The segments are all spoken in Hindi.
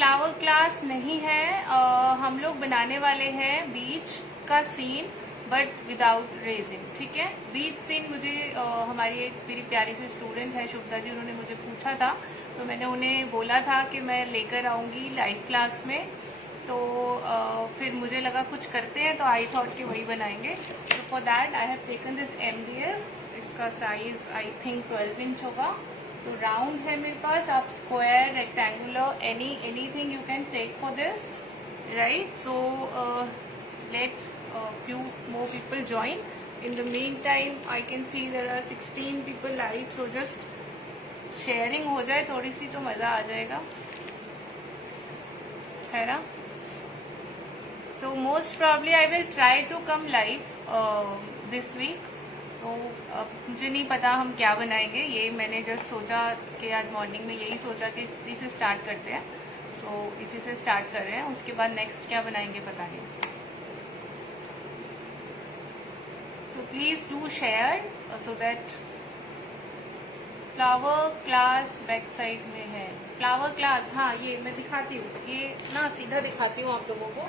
फ्लावर क्लास नहीं है। हम लोग बनाने वाले हैं बीच का सीन बट विदाउट रेजिन। ठीक है, बीच सीन मुझे हमारी एक मेरी प्यारी सी स्टूडेंट है शुभदा जी, उन्होंने मुझे पूछा था तो मैंने उन्हें बोला था कि मैं लेकर आऊँगी लाइव क्लास में। तो फिर मुझे लगा कुछ करते हैं तो आई थॉट कि वही बनाएंगे। तो for that I have taken this MDF। इसका साइज आई थिंक 12 इंच होगा। तो राउंड है मेरे पास, आप square, rectangular, anything you can take for this, right. So let's few more people join. In the meantime I can see there are 16 people live, so just sharing हो जाए थोड़ी सी तो मज़ा आ जाएगा, है ना। So most probably I will try to come live this week. तो मुझे नहीं पता हम क्या बनाएंगे, ये मैंने जस्ट सोचा कि आज मॉर्निंग में यही सोचा कि इसी से स्टार्ट करते हैं। सो इसी से स्टार्ट कर रहे हैं, उसके बाद नेक्स्ट क्या बनाएंगे पता नहीं। So please do share so that flower class back side में है। फ्लावर क्लास, हाँ ये मैं दिखाती हूँ, ये ना सीधा दिखाती हूँ आप लोगों को।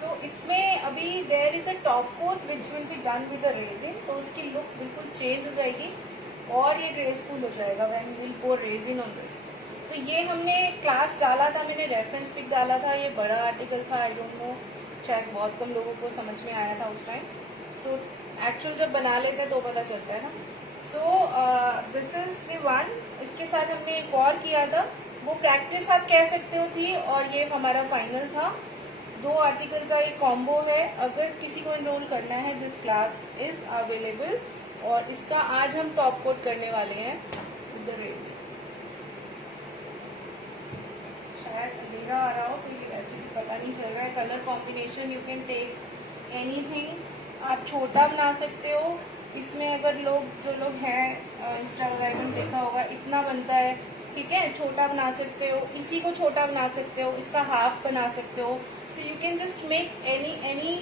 तो इसमें अभी there is a top coat which will be done with the resin, तो उसकी लुक बिल्कुल चेंज हो जाएगी और ये ग्रेसफुल हो जाएगा when we pour resin on this. तो ये हमने क्लास डाला था, मैंने रेफरेंस पिक डाला था, ये बड़ा आर्टिकल था, आई डोंट नो, शायद बहुत कम लोगों को समझ में आया था उस टाइम। सो एक्चुअल जब बना लेते हैं तो पता चलता है ना। सो दिस इज द वन। इसके साथ हमने एक और किया था, वो प्रैक्टिस आप कह सकते हो थी, और ये हमारा फाइनल था। 2 आर्टिकल का एक कॉम्बो है। अगर किसी को एनरोल करना है दिस क्लास इज अवेलेबल, और इसका आज हम टॉप कोट करने वाले हैं विद द रेजिन। शायद अंधेरा आ रहा हो तो ये वैसे भी पता नहीं चल रहा है। Colour combination you can take anything, आप छोटा बना सकते हो। इसमें अगर जो लोग हैं इंस्टा वगैरह में देखा होगा, इतना बनता है, ठीक है, छोटा बना सकते हो, इसी को छोटा बना सकते हो, इसका हाफ बना सकते हो। So you can just make any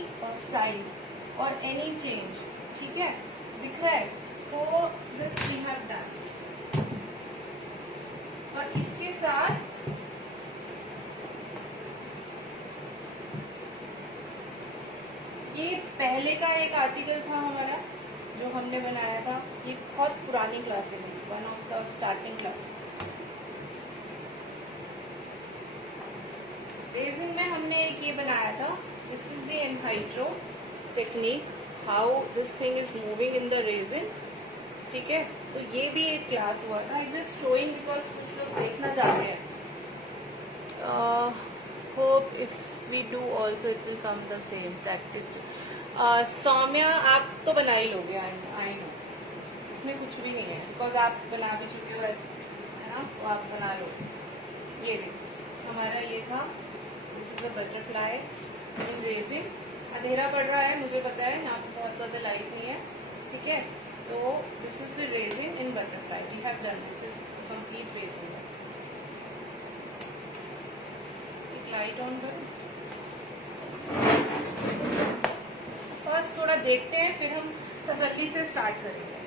size और एनी चेंज, ठीक है, दिख रहा है। So this we have done. और इसके साथ ये पहले का एक आर्टिकल था हमारा जो हमने बनाया था, ये बहुत पुरानी क्लास है, one of the starting classes. Resin में हमने एक ये बनाया था, this is the anhydro technique, how this thing is moving in the resin, ठीक है। तो ये भी एक क्लास हुआ था, आई जस्ट शोइंग बिकॉज कुछ लोग देखना चाहते हैं। Hope if we do also it will come the same practice. Saumya आप तो बना ही लोगे, आई नो, इसमें कुछ भी नहीं है बिकॉज आप बना भी चुके हो ऐसे, है ना, तो आप बना लो। ये देखो हमारा ये था, this is a butterfly in resin. अंधेरा पड़ रहा है मुझे पता है, यहाँ पे बहुत ज़्यादा लाइट नहीं है, ठीक है। तो this is the resin in butterfly, we have done this is complete resin. Light on करो, फर्स्ट थोड़ा देखते हैं, फिर हम तसल्ली से स्टार्ट करेंगे।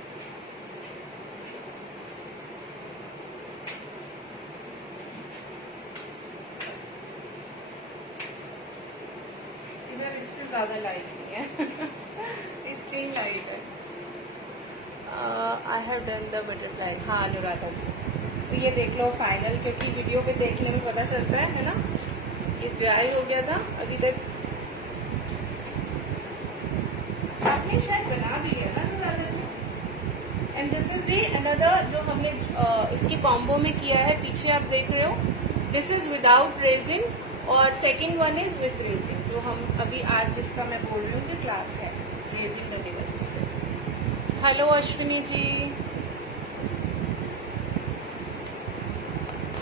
इधर इससे ज्यादा लाइट नहीं है इतनी लाइट है। I have done the butterfly, हाँ अनुराधा जी। तो ये देख लो फाइनल, क्योंकि वीडियो पे देखने में पता चलता है ना। ये ड्राई हो गया था अभी तक, आपने शायद बना भी लिया ना Anuradha ji. And this is the another जो हमने इसकी कॉम्बो में किया है, पीछे आप देख रहे हो, दिस इज विदाउट रेजिन और second one is with resin, जो हम अभी आज जिसका मैं बोल रही हूँ कि क्लास है रेजिन लगेगा जिसपे। हेलो अश्विनी जी,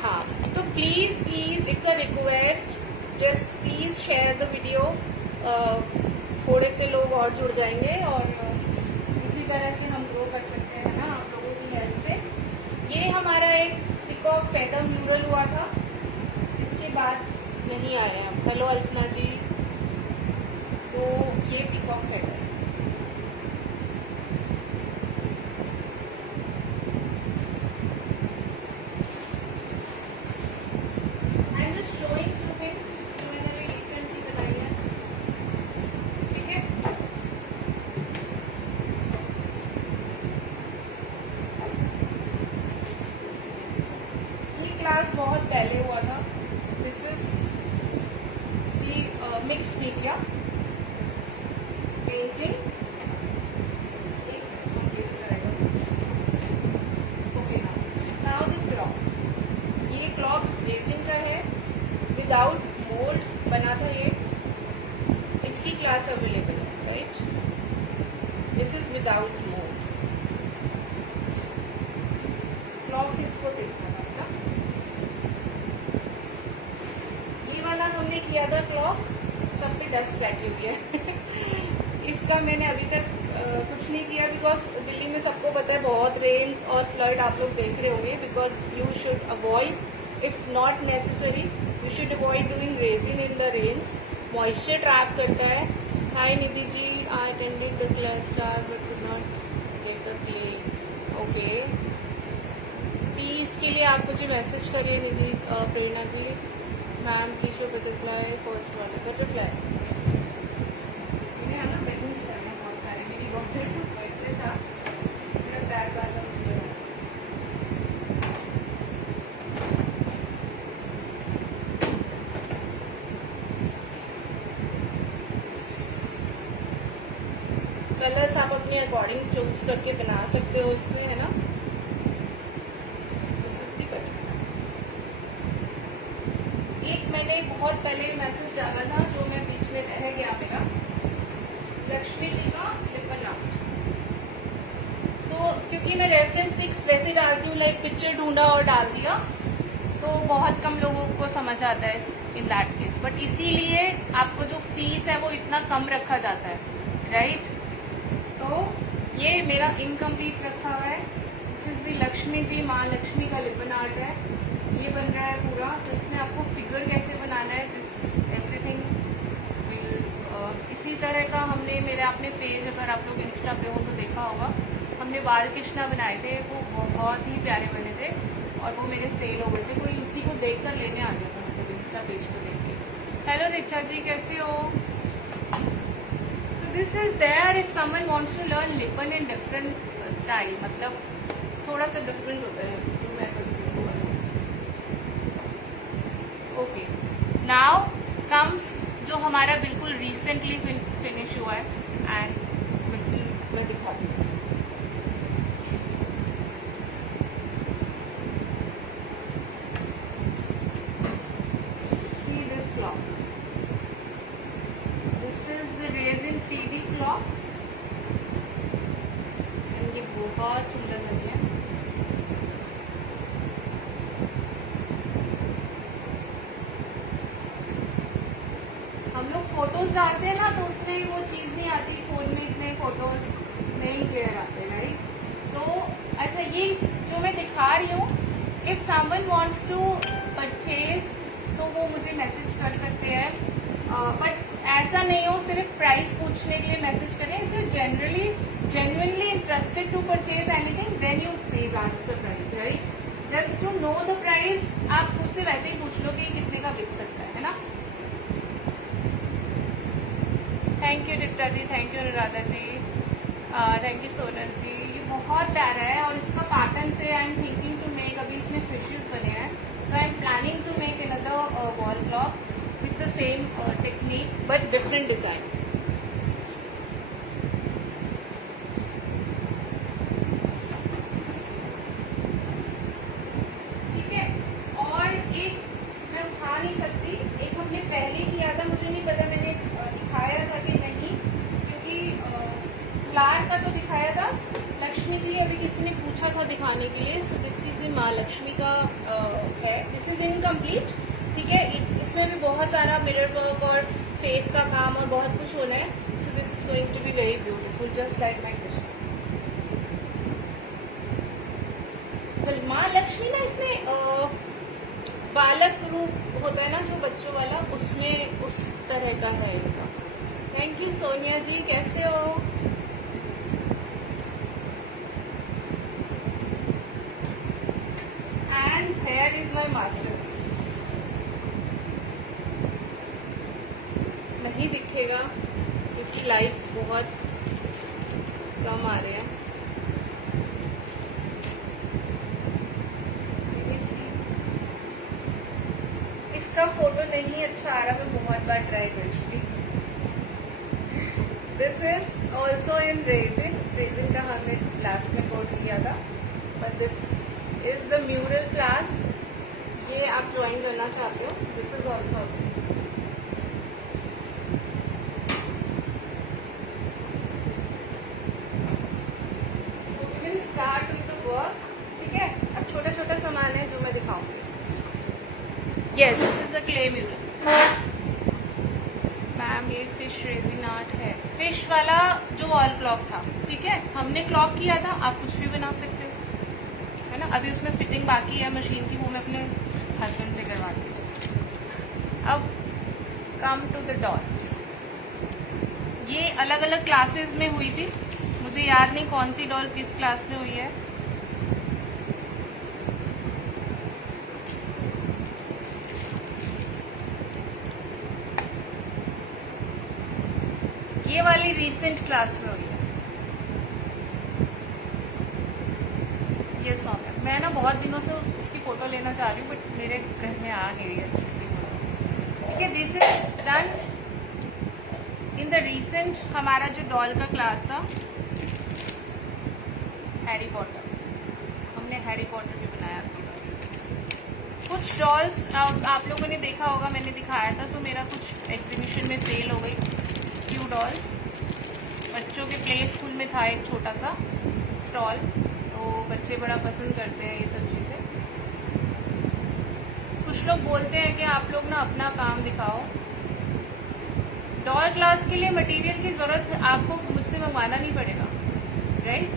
हाँ तो please it's a request, just please share the video, थोड़े से लोग और जुड़ जाएंगे और इसी तरह से हम ग्रो कर सकते हैं ना आप लोगों की हेल्प से। ये हमारा एक पिकॉक फेदर म्यूरल हुआ था, इसके बाद नहीं आए हम। हेलो अल्पना जी, तो ये पिकॉक फेदर क्लास बहुत पहले हुआ था. This is the mix media painting. Okay, now the clock. ये क्लॉक रेजिन का है, विदाउट मोल्ड बना था ये. इसकी क्लास अवेलेबल है, right. This is without mould. Clock किसको देखना था ना. ये वाला हमने किया था क्लॉक, सब पे डस्ट बैठी हुई है. इसका मैंने अभी तक कुछ नहीं किया, बिकॉज दिल्ली में सबको पता है बहुत रेन्स और फ्लड आप लोग देख रहे होंगे. Because you should avoid, if not necessary, you should avoid doing resin in the rains. Moisture trap करता है. Hi Nidhi ji, I attended the class but could not get the clay. Okay, please के लिए आप मुझे मैसेज करिए Nidhi. Prerna ji, ma'am please show butterfly, first वाला बटरफ्लाई. मैंने ना बैलून्स करने बहुत सारे, मेरी बर्थडे था, मेरा पैर बार कलर्स आप अपने अकॉर्डिंग चूज करके बना सकते हो इसमें, है ना. This is the butterfly. एक मैंने बहुत पहले मैसेज डाला था जो मैं बीच में रह गया मेरा, लक्ष्मी जी का लिपन आर्ट. सो क्योंकि मैं रेफरेंस पिक्स वैसे डालती हूँ, लाइक पिक्चर ढूंढा और डाल दिया, तो बहुत कम लोगों को समझ आता है इन दैट केस. बट इसीलिए आपको जो फीस है वो इतना कम रखा जाता है, राइट. तो ये मेरा इनकम्प्लीट रखा हुआ है. दिस इज दी लक्ष्मी जी, माँ लक्ष्मी का लिपन आर्ट है. ये बन रहा है पूरा. तो इसमें आपको फिगर कैसे बनाना है, दिस एवरीथिंग विल. इसी तरह का हमने मेरे अपने पेज, अगर आप लोग इंस्टा पे हो तो देखा होगा, हमने बाल कृष्णा बनाए थे. वो बहुत ही प्यारे बने थे और वो मेरे सेल हो गए थे. कोई उसी को देख कर लेने आ गया था, मतलब इंस्टा पेज को देख के. हेलो रिचा जी, कैसे हो. This is there if someone wants to learn lippan in different style, मतलब थोड़ा सा डिफरेंट होता है जो मैं करती हूँ. ओके, नाउ कम्स जो हमारा बिल्कुल रिसेंटली फिनिश हुआ है, एंड मैं दिखाती हूँ. See this clock. This is the resin 3D clock, and ये बहुत सुंदर लगी है. हम लोग फोटोज डालते हैं ना, तो उसमें वो चीज़ नहीं आती, फोन में इतने फोटोज नहीं क्लियर आते, राइट. सो अच्छा, ये जो मैं दिखा रही हूँ, if someone wants to purchase तो वो मुझे मैसेज कर सकते हैं. बट ऐसा नहीं हो सिर्फ प्राइस पूछने के लिए मैसेज करें. If you genuinely interested to purchase anything, then you please ask the price, right. just to know the price, आप मुझसे वैसे ही पूछ लो कि कितने का बिक सकता है ना. Thank you Richa ji, thank you Anuradha ji, thank you Sonal ji. ये बहुत प्यारा है और इसका पैटर्न से I am thinking to make, अभी इसमें फिशेस बने हैं, तो I am planning to make another wall clock with the same technique but different design. ठीक है. और एक मैं उठा नहीं सकती, एक हमने पहले किया था, मुझे नहीं पता मैंने दिखाया था कि नहीं, क्योंकि फ्लावर का तो दिखाया था. लक्ष्मी जी अभी किसी ने पूछा था दिखाने के लिए. सो दिस इज माँ लक्ष्मी का है. दिस इज इनकम्प्लीट, ठीक है. इसमें भी बहुत सारा मिरर वर्क और फेस का काम और बहुत कुछ होना है. So this is going to be very beautiful, just like my Krishna. माँ लक्ष्मी ना, इसमें बालक रूप होता है ना जो बच्चों वाला, उसमें उस तरह का है इनका. थैंक यू सोनिया जी, कैसे हो. And here is my master. नहीं दिखेगा क्योंकि लाइट्स बहुत कम आ रहे हैं. नहीं अच्छा आ रहा, मैं बहुत बार ट्राई कर चुकी। This is also in resin, resin का हमने लास्ट में कोट किया था, but this is the mural class. ये आप ज्वाइन करना चाहते हो, this is also start with the work. ठीक है, अब छोटा छोटा सामान है जो मैं दिखाऊंगी। Yes, this is the clay mural. Ma'am ये फिश रेजिन आर्ट है, फिश वाला जो वॉल क्लॉक था। ठीक है, हमने क्लॉक किया था, आप कुछ भी बना सकते हो, है ना। अभी उसमें फिटिंग बाकी है मशीन की, वो मैं अपने हस्बैंड से करवाती हूँ। अब कम टू द डॉल्स। ये अलग अलग क्लासेस में हुई थी, मुझे याद नहीं कौन सी डॉल किस क्लास में हुई है। ये वाली रीसेंट क्लास में हुई है। ये सॉन्ग है, मैं ना बहुत दिनों से उसकी फोटो लेना चाह रही हूँ, बट मेरे घर में आ नहीं रही है। ठीक है, this is done in the recent. हमारा जो डॉल का क्लास था, हैरी पॉटर, हमने हैरी पॉटर भी बनाया था। कुछ डॉल्स आप लोगों ने देखा होगा, मैंने दिखाया था, तो मेरा कुछ एग्जीबिशन में सेल हो गई। फ्यू डॉल्स बच्चों के प्ले स्कूल में था एक छोटा सा स्टॉल, तो बच्चे बड़ा पसंद करते हैं ये सब चीज़ें। कुछ लोग बोलते हैं कि आप लोग ना अपना काम दिखाओ। डॉल क्लास के लिए मटेरियल की ज़रूरत आपको मुझसे मंगवाना नहीं पड़ेगा, राइट।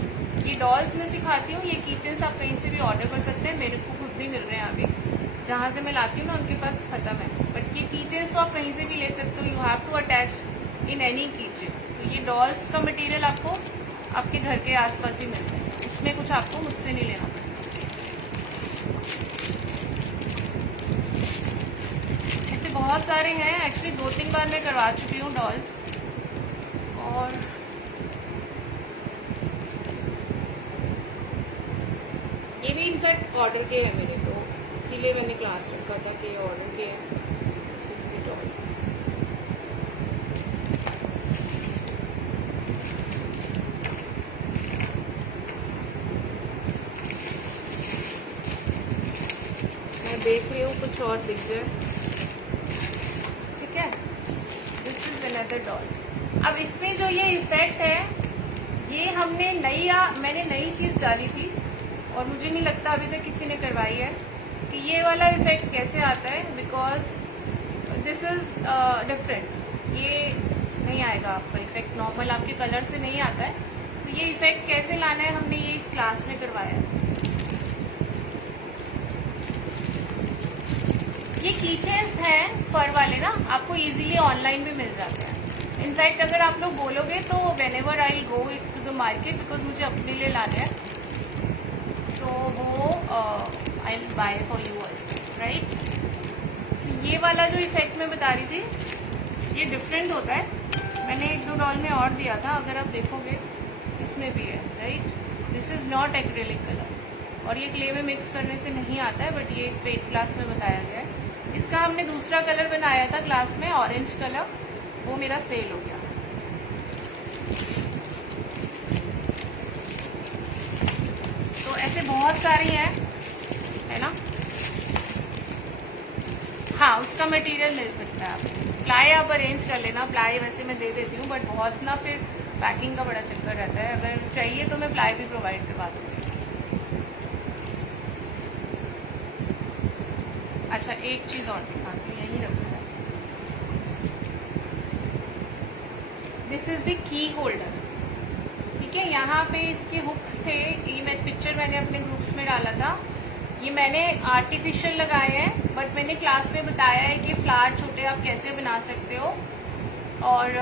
ये डॉल्स मैं सिखाती हूँ, ये कीचेन्स आप कहीं से भी ऑर्डर कर सकते हैं, मेरे को खुद भी मिल रहे हैं अभी, जहाँ से मैं लाती हूँ ना उनके पास ख़त्म है। बट ये कीचेन्स तो आप कहीं से भी ले सकते हो, you have to attach in any keychain. तो ये डॉल्स का मटेरियल आपको आपके घर के आसपास ही मिलता है, उसमें कुछ आपको मुझसे नहीं लेना पड़ेगा। ऐसे बहुत सारे हैं, एक्चुअली 2-3 बार मैं करवा चुकी हूँ डॉल्स। और ये भी इनफैक्ट ऑर्डर के हैं मेरे, तो इसीलिए मैंने क्लास रखा था कि ऑर्डर के दिस इज द डॉल। मैं देख रही हूँ कुछ और दिख जाए। ठीक है, दिस इज अनदर डॉल। अब इसमें जो ये इफेक्ट है, ये हमने मैंने नई चीज़ डाली थी, और मुझे नहीं लगता अभी तक किसी ने करवाई है कि ये वाला इफेक्ट कैसे आता है, बिकॉज दिस इज डिफरेंट। ये नहीं आएगा आपका इफेक्ट, नॉर्मल आपके कलर से नहीं आता है। तो ये इफेक्ट कैसे लाना है, हमने ये इस क्लास में करवाया है। ये कीचेन्स हैं फर वाले ना, आपको इजीली ऑनलाइन भी मिल जाते हैं। इनफैक्ट अगर आप लोग बोलोगे तो whenever I will go to the market, because मुझे अपने लिए लाने हैं, तो वो I will buy for you also, right. तो ये वाला जो इफेक्ट मैं बता रही थी, ये डिफरेंट होता है। मैंने 1-2 डॉल में और दिया था, अगर आप देखोगे इसमें भी है, right. This is not acrylic colour, और ये क्ले में मिक्स करने से नहीं आता है, बट ये पेट क्लास में बताया गया है। इसका हमने दूसरा कलर बनाया था क्लास में, ऑरेंज कलर, वो मेरा सेल हो गया। तो ऐसे बहुत सारी हैं, है ना। हाँ, उसका मटेरियल मिल सकता है आपको, प्लाई आप अरेंज कर लेना। प्लाई वैसे मैं दे देती हूँ, बट बहुत ना फिर पैकिंग का बड़ा चक्कर रहता है। अगर चाहिए तो मैं प्लाई भी प्रोवाइड करवा दूँगी। अच्छा, एक चीज़ और दिखाती हूँ, यही रखना है। This is the key holder. ठीक है, यहाँ पे इसके हुक्स थे, ये पिक्चर मैंने अपने ग्रुप्स में डाला था। ये मैंने आर्टिफिशियल लगाए हैं, बट मैंने क्लास में बताया है कि फ्लावर छोटे आप कैसे बना सकते हो, और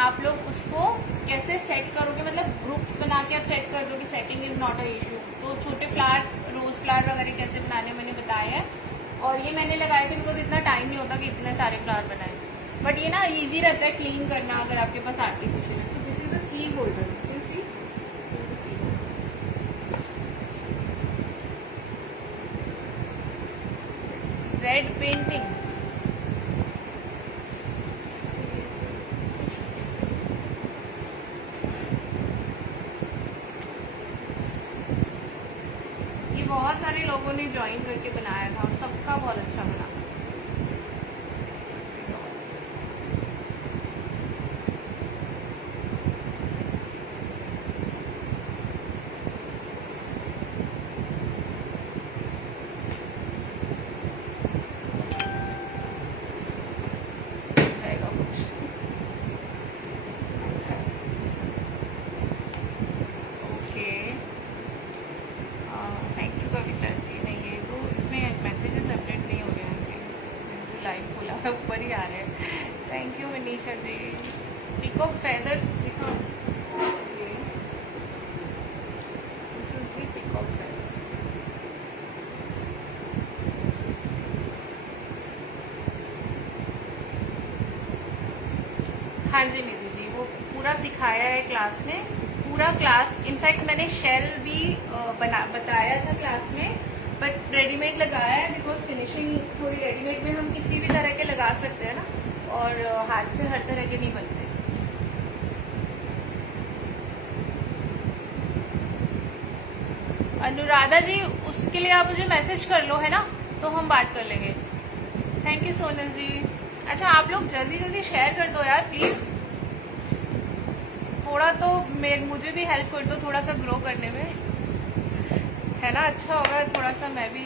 आप लोग उसको कैसे सेट करोगे, मतलब ग्रुप्स बना के आप सेट कर दो कि setting is not a issue. तो छोटे फ्लावर, रोज फ्लावर वगैरह कैसे बनाने मैंने बताया है, और ये मैंने लगाए थे बिकॉज इतना टाइम नहीं होता कि इतने सारे फ्लावर बनाए, बट ये ना इजी रहता है क्लीन करना अगर आपके पास आर्टिफिशियल है। सो दिस इज अ की holder, you can see red painting, सारे लोगों ने ज्वाइन करके बनाया था और सबका बहुत अच्छा बना। ऊपर ही आ रहे हैं। Thank you Manisha ji. Peacock feather दिखाओ, this is the peacock feather. हाँ जी निधि जी, वो पूरा सिखाया है क्लास में, पूरा क्लास। इनफैक्ट मैंने शेल भी बताया था क्लास में, बट रेडीमेड लगाया है बिकॉज फिनिशिंग थोड़ी रेडीमेड में हम किसी भी तरह के लगा सकते हैं ना, और हाथ से हर तरह के नहीं बनते। अनुराधा जी, उसके लिए आप मुझे मैसेज कर लो, है ना, तो हम बात कर लेंगे। थैंक यू सोनल जी। अच्छा, आप लोग जल्दी जल्दी शेयर कर दो यार प्लीज, थोड़ा तो मुझे भी हेल्प कर दो थोड़ा सा ग्रो करने में, है ना। अच्छा होगा थोड़ा सा मैं भी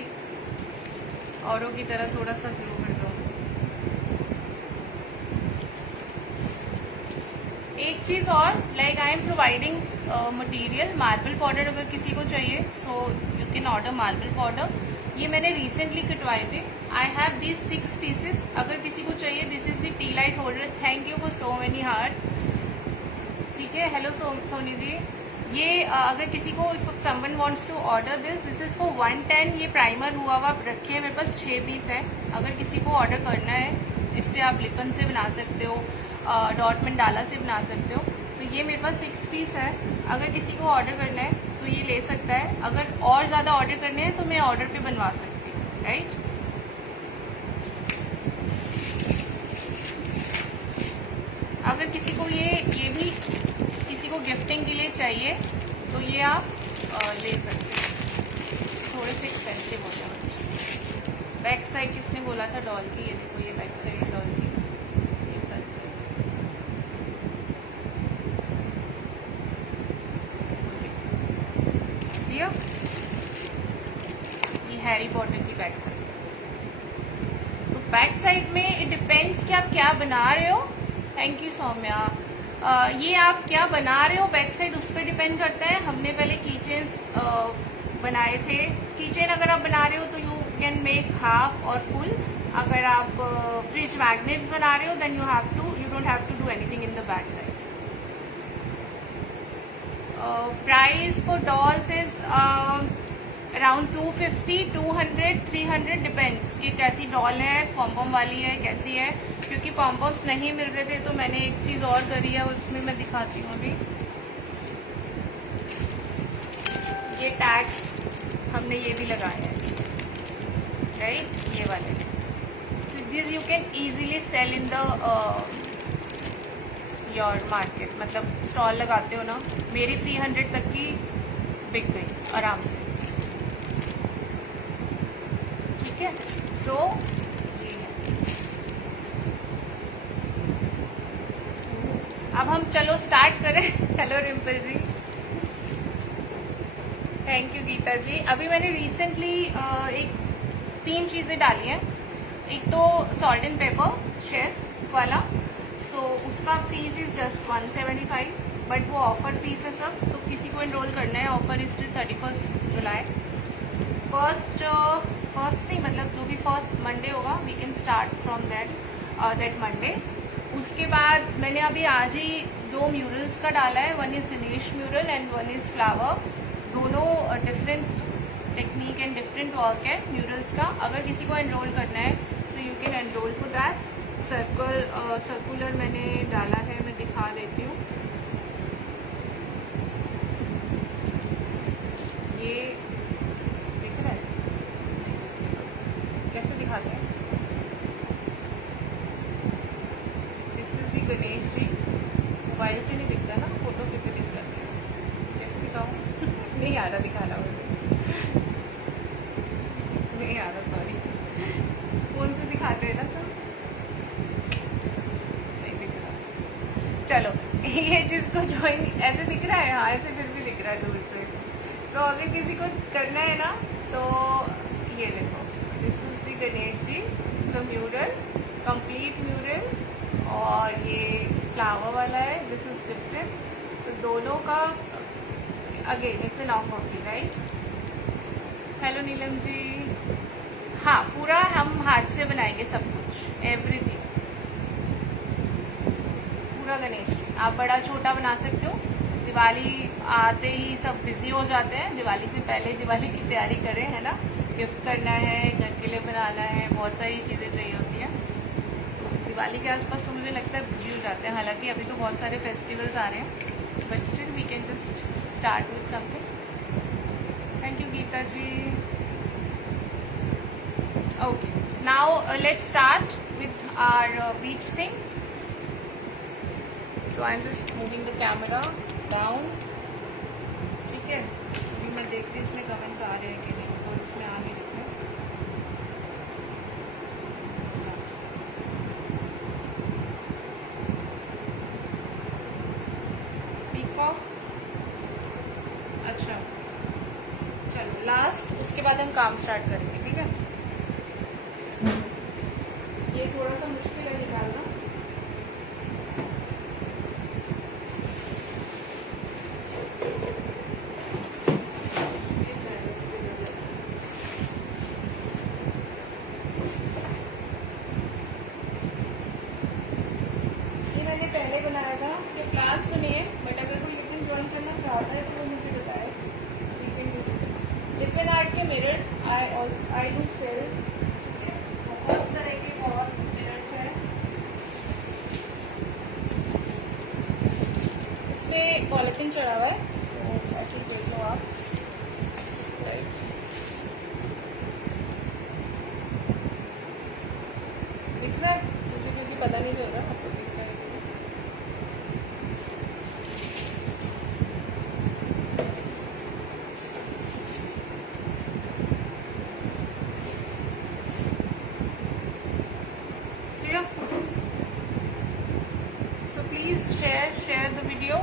औरों की तरह थोड़ा सा ग्रो कर रहा हूँ। एक चीज और, like I am providing material marble powder, अगर किसी को चाहिए सो you can order marble powder. ये मैंने रिसेंटली कटवाए थे। आई हैव दीज 6 पीसेस, अगर किसी को चाहिए। This is the tea light holder. Thank you for so many hearts. ठीक है, हेलो सोनी जी। ये अगर किसी को, if someone wants to order this is for 110। ये प्राइमर हुआ हुआ रखे हैं मेरे पास, 6 पीस है। अगर किसी को ऑर्डर करना है, इस पर आप लिपन से बना सकते हो, डॉट मंडाला से बना सकते हो। तो ये मेरे पास 6 पीस है, अगर किसी को ऑर्डर करना है तो ये ले सकता है। अगर और ज़्यादा ऑर्डर करने हैं तो मैं ऑर्डर पे बनवा सकती हूँ, राइट। अगर किसी को ये भी किसी को गिफ्टिंग के लिए चाहिए तो ये आप ले सकते हैं। थोड़े से एक्सपेंसिव हो जाए। बैक साइड किसने बोला था डॉल की? ये देखो, ये बैक साइड है डॉल की, ये फ्रंट साइड। ये हैरी पॉटर की बैक साइड। तो बैक साइड में इट डिपेंड्स कि आप क्या बना रहे हो। Thank you Saumya. ये आप क्या बना रहे हो बैक साइड, उस पर डिपेंड करता है। हमने पहले कीचेन्स बनाए थे। कीचेन अगर आप बना रहे हो तो यू कैन मेक हाफ और फुल। अगर आप फ्रिज मैग्नेट्स बना रहे हो then you don't have to do anything in the back side. Price for dolls is around 250, 200, 300 depends कि कैसी डॉल है, पॉम्पॉम वाली है, कैसी है। क्योंकि पॉम्पॉम्स नहीं मिल रहे थे तो मैंने एक चीज़ और करी है, उसमें मैं दिखाती हूँ अभी। ये टैग्स हमने ये भी लगाया है, राइट, ये वाले। This you can easily sell in the your market. मतलब स्टॉल लगाते हो ना, मेरी 300 तक की बिक गई आराम से। ठीक है, सो ये है। अब हम चलो स्टार्ट करें। Hello Rimpal ji, thank you Geeta ji. अभी मैंने रिसेंटली 3 चीज़ें डाली हैं। एक तो सॉल्ट एंड पेपर शेफ वाला, सो उसका फीस इज जस्ट 175, बट वो ऑफर फीस है सब। तो किसी को एनरोल करना है, offer is till 31 July. First नहीं, मतलब जो भी फर्स्ट मंडे होगा we can start from that Monday. उसके बाद मैंने अभी आज ही 2 म्यूरल्स का डाला है। One is Ganesh mural and one is flower. दोनों different technique and different work है म्यूरल्स का। अगर किसी को एनरोल करना है so you can enroll for that. Circular मैंने डाला है, मैं दिखा देती हूँ। ये दिख रहा है, कैसे दिखाते हैं? This is the Ganesh ji. Mobile से नहीं दिखता ना, फोटो फिर भी दिख जाती है। कैसे दिखाऊँ? नहीं आ रहा दिखाना मुझे। ज्वाइन ऐसे दिख रहा है, हाँ ऐसे फिर भी दिख रहा है दूर से। सो अगर किसी को करना है ना तो ये देखो, this is the Ganesh ji, so mural, complete mural, और ये फ्लावर वाला है, दिस इज डिफरेंट। तो दोनों का again it's an off copy, right. Hello Neelam ji. हाँ, पूरा हम हाथ से बनाएंगे सब कुछ, एवरीथिंग, पूरा गणेश जी। आप बड़ा छोटा बना सकते हो। दिवाली आते ही सब बिजी हो जाते हैं, दिवाली से पहले दिवाली की तैयारी करें, है ना। गिफ्ट करना है, घर के लिए बनाना है, बहुत सारी चीज़ें चाहिए होती हैं। तो दिवाली के आसपास तो मुझे लगता है बिजी हो जाते हैं। हालांकि अभी तो बहुत सारे फेस्टिवल्स आ रहे हैं, but still we can just start with something. Thank you Geeta ji. Okay, now let's start with our beach thing. So I'm just moving the camera down. ठीक है, अभी मैं देखती हूँ इसमें कमेंट्स आ रहे हैं कि नहीं, तो इसमें आ नहीं रहे हैं। पीकॉक, अच्छा चलो लास्ट, उसके बाद हम काम स्टार्ट करेंगे, ठीक है। ये थोड़ा सा मुश्किल है निकालना। ये मैंने पहले बनाया था, इसके क्लास तो नहीं है, बट अगर कोई लिपिन ज्वाइन करना चाहता है तो वो मुझे बताए। लिपिन आर्ट के मिरर्स आई डू सेल, बहुत तरह के और मिरर्स हैं। इसमें पॉलिथीन चढ़ा हुआ है, तो ऐसे देख लो आप, राइट। दिख रहा है मुझे, क्योंकि पता नहीं चल रहा, आपको दिख रहा है। So please share the video.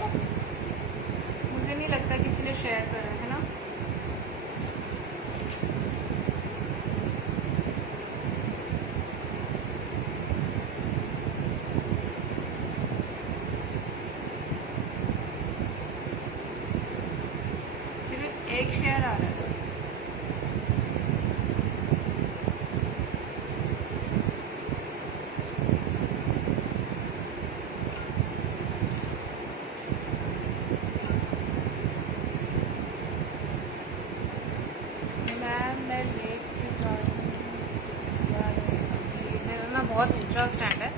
मुझे नहीं लगता किसी ने शेयर करा है ना। सिर्फ एक शेयर आ रहा है। मेरा ना बहुत ऊंचा स्टैंड है,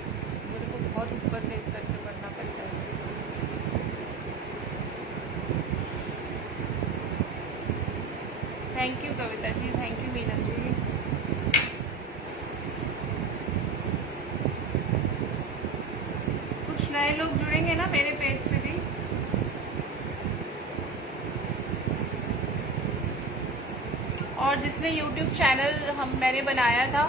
मेरे को बहुत ऊपर फेस करके पढ़ना पड़ता है। Thank you Kavita ji, thank you Meena ji. कुछ नए लोग जुड़ेंगे ना मेरे पेज से भी। और जिसने YouTube चैनल मैंने बनाया था,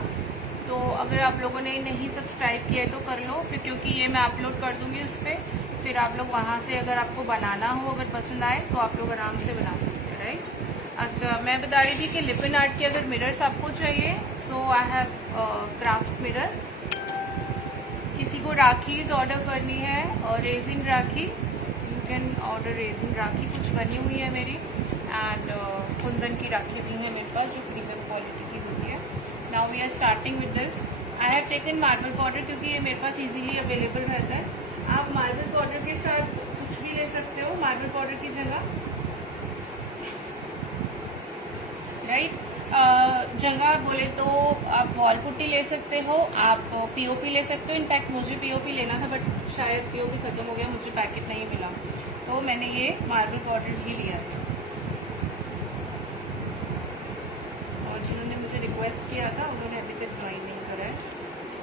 तो अगर आप लोगों ने नहीं सब्सक्राइब किया है तो कर लो, क्योंकि ये मैं अपलोड कर दूंगी उस पर। फिर आप लोग वहाँ से अगर आपको बनाना हो, अगर पसंद आए तो आप लोग आराम से बना सकते हैं, राइट। अच्छा, मैं बता रही थी कि लिपिन आर्ट के अगर मिरर्स आपको चाहिए, so I have craft mirror. किसी को राखीज ऑर्डर करनी है और resin rakhi, you can order resin rakhi, कुछ बनी हुई है मेरी। एंड कुंदन की राखी भी है मेरे पास, जो प्रीमियम क्वालिटी की होती है। Now we are starting with this. I have taken marble powder, क्योंकि ये मेरे पास इजीली अवेलेबल रहता है। आप मार्बल पाउडर के साथ कुछ भी ले सकते हो, मार्बल पाउडर की जगह, राइट। जगह बोले तो आप वॉल पुट्टी ले सकते हो, आप पीओपी ले सकते हो। इनफैक्ट मुझे पीओपी लेना था, बट शायद पीओपी खत्म हो गया, मुझे पैकेट नहीं मिला, तो मैंने ये मार्बल पाउडर ही लिया था। और जिन्होंने मुझे रिक्वेस्ट किया था उन्होंने अभी तक ज्वाइन नहीं करा है।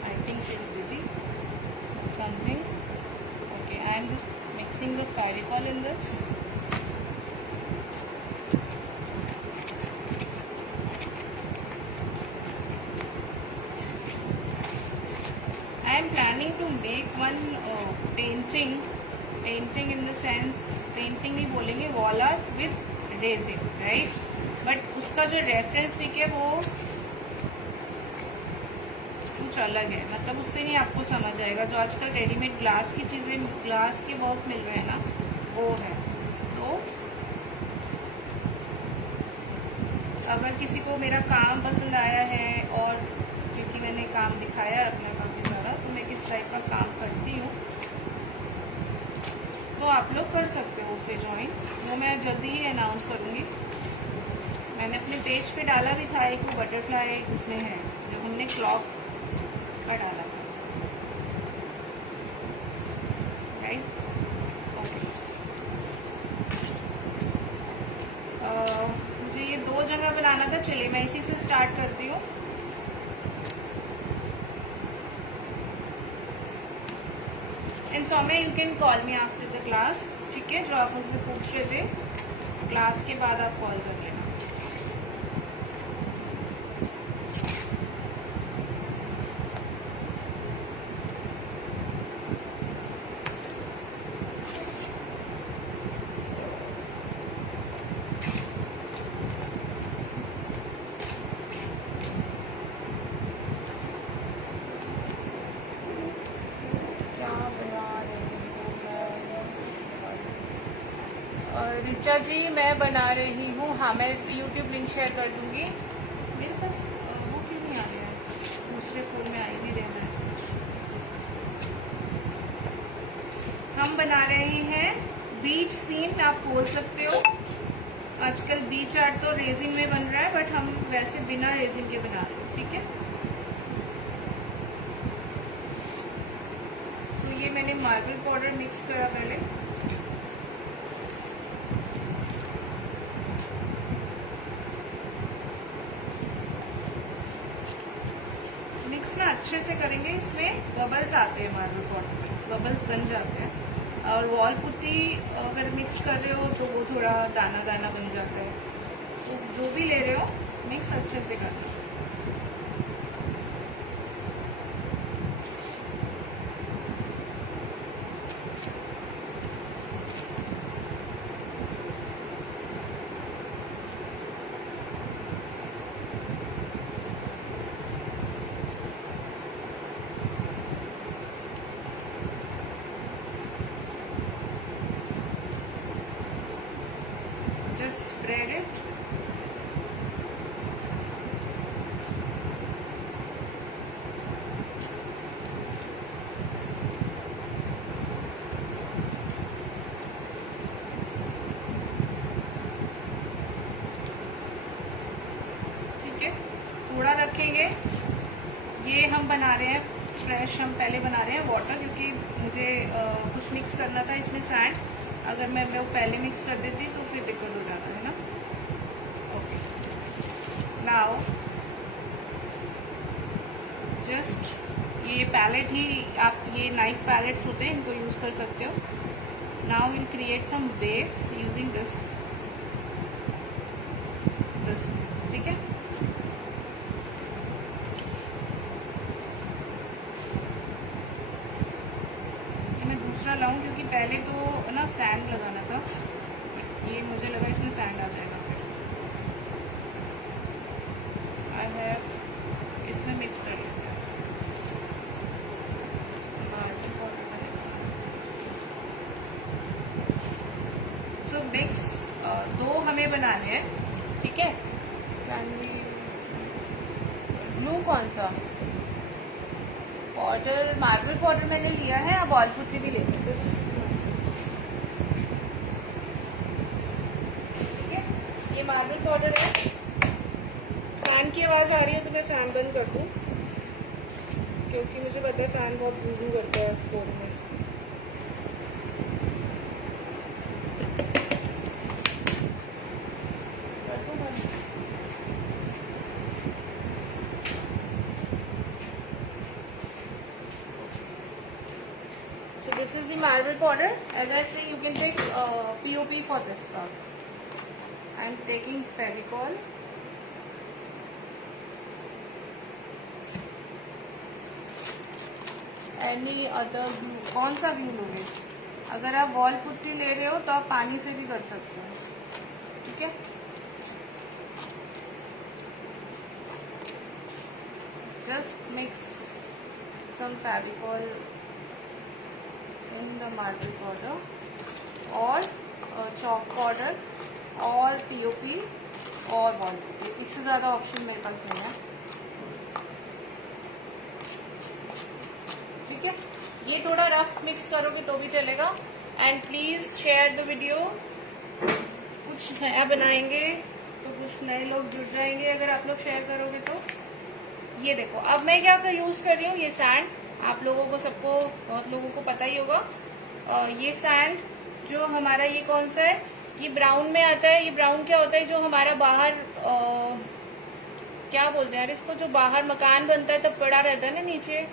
I think she is busy something. Okay, I am just mixing the Fevicol in this. I am planning to make one painting painting in the sense, painting ही बोलेंगे, wall art with resin, right. But उसका जो रेफरेंस पिक है वो कुछ अलग है, मतलब उससे नहीं आपको समझ आएगा। जो आजकल रेडीमेड ग्लास की चीज़ें, ग्लास के वर्क मिल रहे हैं ना, वो है। तो अगर किसी को मेरा काम पसंद आया है, और क्योंकि मैंने काम दिखाया है अपना काफ़ी सारा, तो मैं किस टाइप का काम करती हूँ, तो आप लोग कर सकते हो उसे ज्वाइन। वो मैं जल्दी ही अनाउंस करूँगी। मैंने अपने पेज पे डाला भी था एक वो बटरफ्लाई, जिसमें है जो हमने क्लॉक का डाला था, राइट। ओके, मुझे ये 2 जगह बनाना था। चलिए मैं इसी से स्टार्ट करती हूँ। And Saumya, you can call me after the class, ठीक है। जो आप मुझसे पूछ रहे थे, क्लास के बाद आप कॉल कर लेना। ऋचा जी, मैं बना रही हूँ। हाँ, मैं यूट्यूब लिंक शेयर कर दूंगी। मेरे पास वो क्यों नहीं आ रहा है, दूसरे फोन में आ ही नहीं रहा मैसेज। हम बना रहे हैं बीच सीन, आप बोल सकते हो। आजकल बीच आर्ट तो रेजिन में बन रहा है, बट हम वैसे बिना रेजिन के बना रहे हैं, ठीक है। सो ये मैंने मार्बल पाउडर मिक्स करा पहले। मिक्स ना अच्छे से करेंगे, इसमें बबल्स आते हैं, मार्बल पाउडर में बबल्स बन जाते हैं। और वॉल पुट्टी अगर मिक्स कर रहे हो तो वो थोड़ा दाना दाना बन जाता है। तो जो भी ले रहे हो, मिक्स अच्छे से करना। Just spread it. ठीक है, थोड़ा रखेंगे। ये हम बना रहे हैं फ्रेश, हम पहले बना रहे हैं वाटर, क्योंकि मुझे कुछ मिक्स करना था इसमें सैंड। अगर मैं वो पहले मिक्स कर देती तो फिर दिक्कत हो जाता है ना। ओके, नाउ जस्ट ये पैलेट ही, आप ये नाइफ पैलेट्स होते हैं, इनको यूज़ कर सकते हो। Now will create some waves using this, ठीक है। दूसरा लाऊं, क्योंकि पहले तो ना सैंड लगाना था, ये मुझे लगा इसमें सैंड आ जाएगा। फिर आई हैव इसमें मिक्स कर लिया। सो मिक्स 2 हमें बनाने हैं, ठीक है। ब्लू कौन सा पाउडर? मार्बल पाउडर मैंने लिया है, आप वॉल पुट्टी भी ले सकते हो, ठीक है। ये मार्बल पाउडर है। फैन की आवाज़ आ रही है तो मैं फैन बंद कर दूँ, क्योंकि मुझे पता है फैन बहुत गूंजू करता है फोन में। This is the marble powder. As I say, you can take POP for this part. I am taking Fevicol. Any other glue? कौन सा glue लोगे? अगर आप वॉल पुट्टी ले रहे हो तो आप पानी से भी कर सकते हो, ठीक है। Just mix some Fevicol in the marble powder और चॉक पाउडर और पीओपी और वॉल पुट्टी। इससे ज़्यादा ऑप्शन मेरे पास नहीं है, ठीक है। ये थोड़ा रफ मिक्स करोगे तो भी चलेगा। And please share the video. कुछ नया बनाएंगे तो कुछ नए लोग जुड़ जाएंगे अगर आप लोग शेयर करोगे तो। ये देखो अब मैं क्या यूज कर रही हूँ, ये सैंड आप लोगों को सबको बहुत लोगों को पता ही होगा। ये सैंड जो हमारा ये कौन सा है, ये ब्राउन में आता है। ये ब्राउन क्या होता है, जो हमारा बाहर क्या बोलते हैं यार इसको, जो बाहर मकान बनता है तब पड़ा रहता है ना नीचे,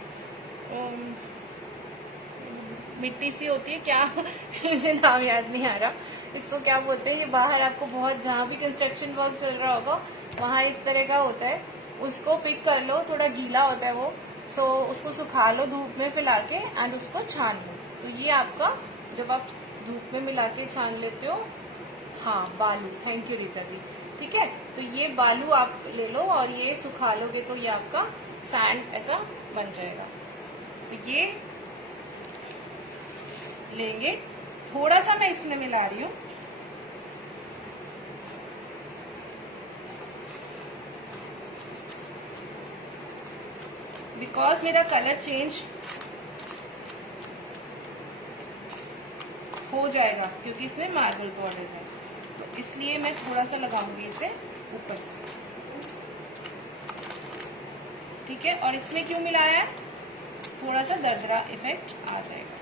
मिट्टी सी होती है, क्या मुझे नाम याद नहीं आ रहा, इसको क्या बोलते हैं। ये बाहर आपको बहुत, जहाँ भी कंस्ट्रक्शन वर्क चल रहा होगा वहाँ इस तरह का होता है। उसको पिक कर लो, थोड़ा गीला होता है वो, सो उसको सुखा लो धूप में फैला के एंड उसको छान लो। तो ये आपका, जब आप धूप में मिला के छान लेते हो, हाँ बालू, थैंक यू रीता जी, ठीक है। तो ये बालू आप ले लो और ये सुखा लोगे तो ये आपका सैंड ऐसा बन जाएगा। तो ये लेंगे, थोड़ा सा मैं इसमें मिला रही हूँ, बिकॉज मेरा कलर चेंज हो जाएगा क्योंकि इसमें मार्बल पाउडर है, तो इसलिए मैं थोड़ा सा लगाऊंगी इसे ऊपर से, ठीक है। और इसमें क्यों मिलाया है, थोड़ा सा दरदरा इफेक्ट आ जाएगा।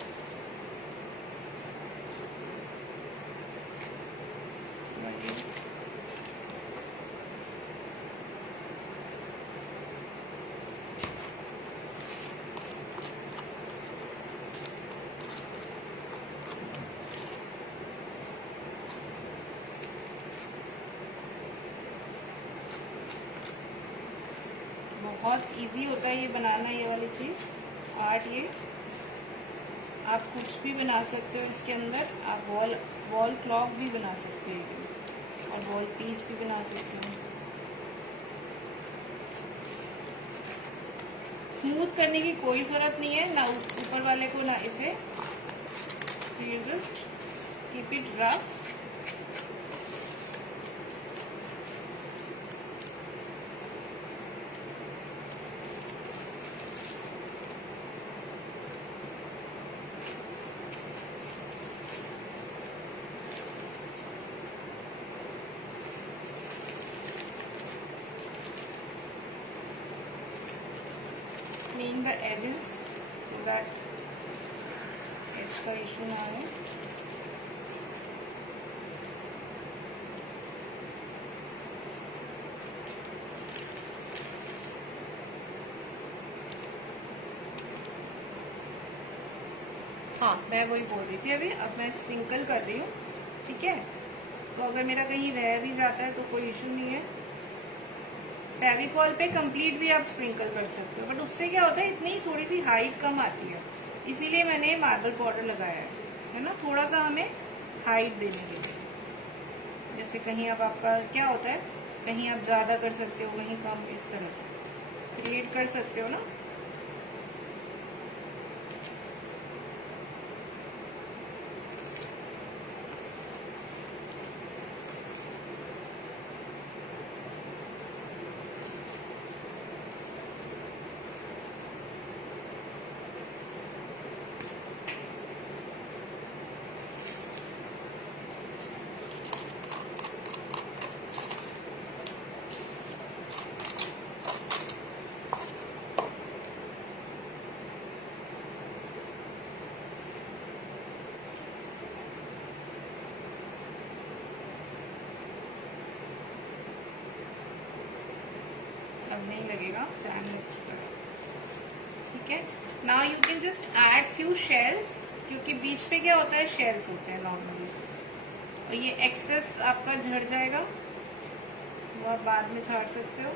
बहुत इजी होता है ये बनाना, ये वाली चीज़ आर्ट। ये आप कुछ भी बना सकते हो इसके अंदर, आप वॉल क्लॉक भी बना सकते हो और वॉल पीस भी बना सकते हो। स्मूथ करने की कोई जरूरत नहीं है, ना ऊपर वाले को ना इसे, so you just keep it rough। Clean the edges so that edge का issue ना हो। हाँ मैं वही बोल रही थी अभी, अब मैं स्प्रिंकल कर रही हूँ, ठीक है। तो अगर मेरा कहीं रह भी जाता है तो कोई इशू नहीं है। फेविकॉल पे कंप्लीट भी आप स्प्रिंकल कर सकते हो, बट उससे क्या होता है, इतनी थोड़ी सी हाइट कम आती है, इसीलिए मैंने मार्बल पाउडर लगाया है ना, थोड़ा सा हमें हाइट देने के लिए। जैसे कहीं अब आपका क्या होता है, कहीं आप ज़्यादा कर सकते हो, कहीं कम, इस तरह से क्रिएट कर सकते हो ना। अब नहीं लगेगा सैंड मिक्स करो, ठीक है। Now you can just add few shells, क्योंकि बीच पे क्या होता है, शेल्स होते हैं नॉर्मली, और ये एक्सेस आपका झड़ जाएगा, वो आप बाद में झाड़ सकते हो।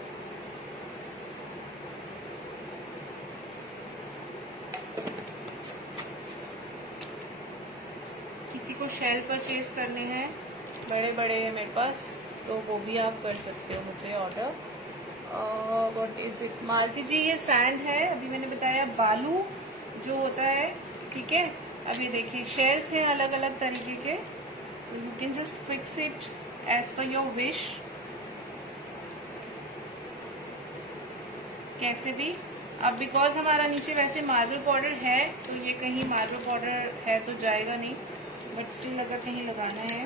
को शेल परचेज करने हैं, बड़े बड़े हैं मेरे पास, तो वो भी आप कर सकते हो मुझे ऑर्डर। व्हाट इज इट मालती जी, ये सैंड है, अभी मैंने बताया बालू जो होता है, ठीक है। अब ये देखिए शेल्स हैं अलग अलग तरीके के, you can just fix it as per your wish, कैसे भी। अब बिकॉज हमारा नीचे वैसे मार्बल पाउडर है, तो ये कहीं मार्बल पाउडर है तो जाएगा नहीं, बट स्टिल अगर कहीं लगाना है,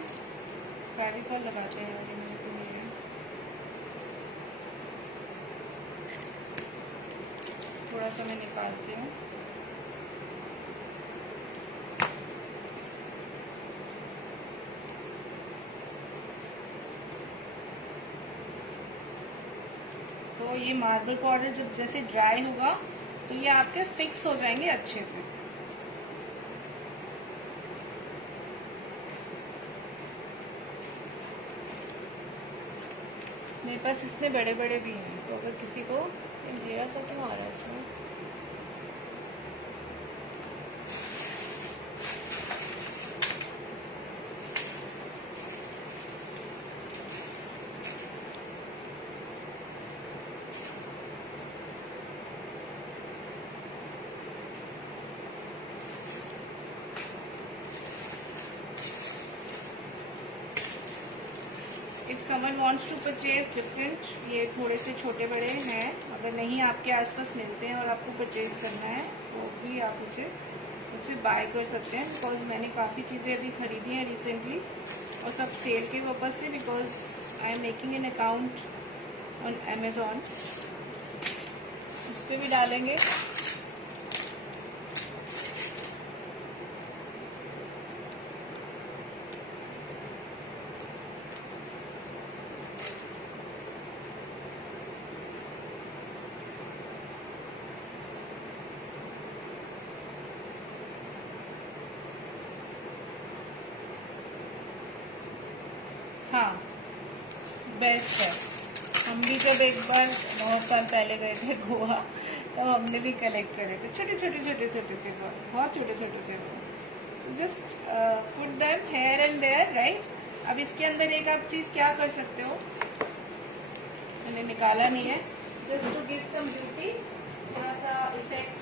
फेविकॉल लगाते हैं। थोड़ा सा मैं निकालती हूँ। तो ये मार्बल पाउडर जब जैसे ड्राई होगा तो ये आपके फिक्स हो जाएंगे अच्छे से। मेरे पास इतने बड़े बड़े भी हैं, तो अगर किसी को घेरा सा क्यों आ रहा है इसमें। If someone wants to purchase different, ये थोड़े से छोटे बड़े हैं, अगर नहीं आपके आसपास मिलते हैं और आपको परचेज करना है तो भी आप मुझे बाय कर सकते हैं। बिकॉज मैंने काफ़ी चीज़ें अभी खरीदी हैं रिसेंटली, और सब सेल के पर्पज से, because I am making an account on Amazon, उस पर भी डालेंगे। हाँ, बेस्ट है। हम भी जब एक बार बहुत साल पहले गए थे गोवा, तो हमने भी कलेक्ट करे थे, छोटे थे, बहुत छोटे थे। Just put them here and there, right. अब इसके अंदर एक आप चीज क्या कर सकते हो, मैंने निकाला नहीं है, just to give some beauty, थोड़ा सा इफेक्ट,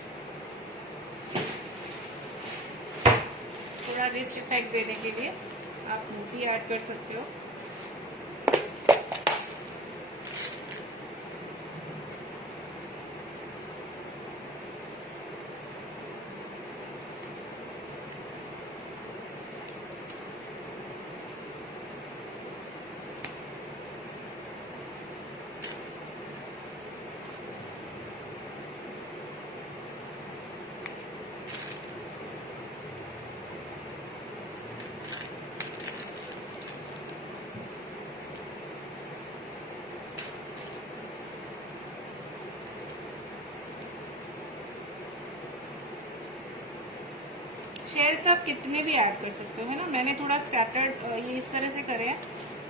थोड़ा रिच इफेक्ट देने के लिए आप मोती ऐड कर सकते हो। शेल्स आप कितने भी ऐड कर सकते हो, है ना। मैंने थोड़ा स्कैटर्ड ये इस तरह से करे हैं,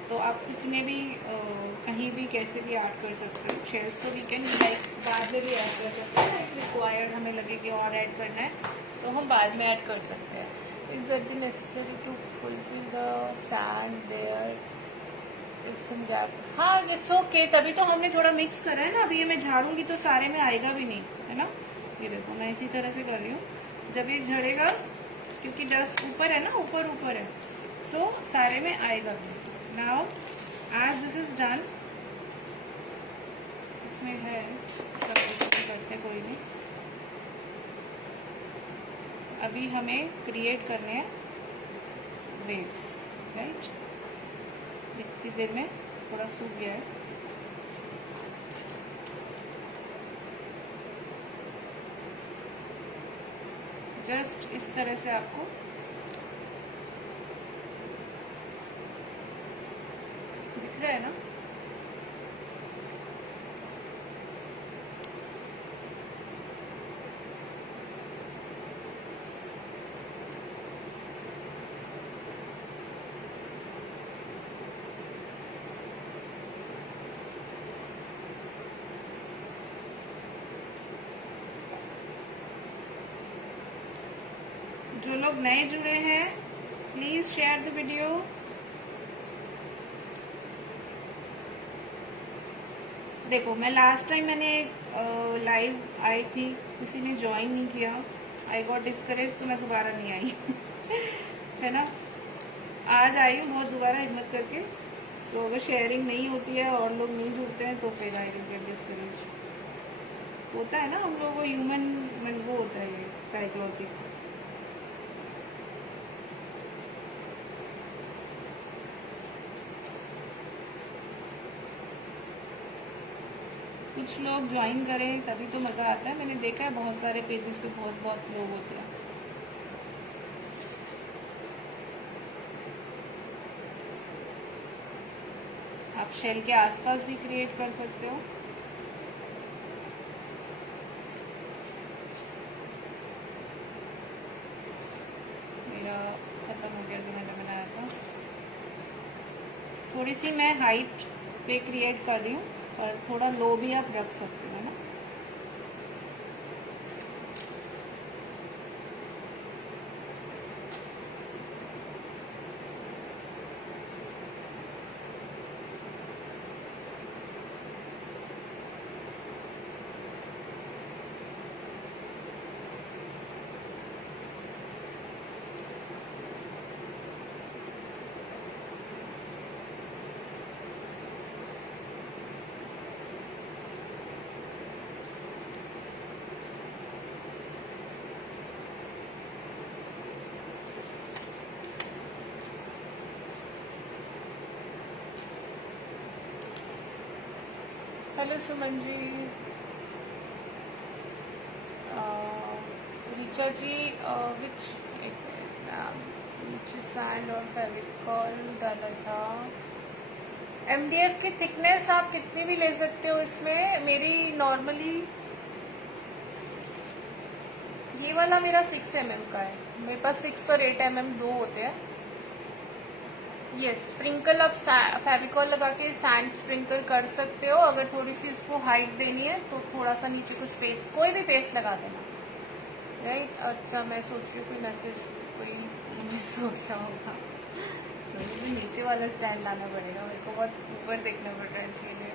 तो आप कितने भी कहीं भी कैसे भी ऐड कर सकते हो शेल्स। तो वी कैन लाइक बाद में भी ऐड कर सकते हैं, लाइक रिक्वायर्ड हमें लगे कि और ऐड करना है तो हम बाद में ऐड कर सकते हैं। Is that the necessary to fulfil the sand there if some gap. हाँ, इट्स ओके, तभी तो हमने थोड़ा मिक्स करा है ना। अभी ये मैं झाड़ूंगी तो सारे में आएगा भी नहीं, है ना। ये देखो मैं इसी तरह से कर रही हूँ, जब ये झड़ेगा, क्योंकि डस्ट ऊपर है ना, ऊपर है, सो सारे में आएगा भी। Now as this is done, इसमें है करते कोई नहीं, अभी हमें क्रिएट करने हैं वेव्स, राइट। इतनी देर में थोड़ा सूख गया है, जस्ट इस तरह से आपको दिख रहा है ना। जो लोग नए जुड़े हैं प्लीज शेयर द वीडियो। देखो मैं लास्ट टाइम मैंने लाइव आई थी, किसी ने ज्वाइन नहीं किया, आई गॉट डिस्करेज, तो मैं दोबारा नहीं आई है ना। आज आई हूँ बहुत दोबारा हिम्मत करके। सो अगर शेयरिंग नहीं होती है और लोग नहीं जुड़ते हैं तो फिर आई विल गेट डिस्करेज। होता है ना हम लोगों को, ह्यूमन वो होता है, ये साइकोलॉजी। कुछ लोग ज्वाइन करें तभी तो मज़ा आता है। मैंने देखा है बहुत सारे पेजेस पे बहुत बहुत लोग होते हैं। आप शेल के आसपास भी क्रिएट कर सकते हो। मेरा खत्म हो गया जो मैंने बनाया था। थोड़ी सी मैं हाइट पे क्रिएट कर रही हूँ, और थोड़ा लो भी आप रख सकते हो ना। हेलो सुमन जी, रीचा जी, विच सैंड और फेविकॉल डाला था। एमडीएफ की थिकनेस आप कितनी भी ले सकते हो इसमें। मेरी नॉर्मली ये वाला मेरा 6 mm का है। मेरे पास 6 और 8 mm दो होते हैं। यस, स्प्रिंकल आप फेविकॉल लगा के सैंड स्प्रिंकल कर सकते हो। अगर थोड़ी सी उसको हाइट देनी है तो थोड़ा सा नीचे कुछ पेस्ट, कोई भी पेस्ट लगा देना, राइट। अच्छा, मैं सोच रही हूँ कोई मैसेज कोई मिस हो गया होगा, तो मुझे नीचे वाला स्टैंड लाना पड़ेगा। मेरे को बहुत ऊपर देखना पड़ रहा है इसके लिए।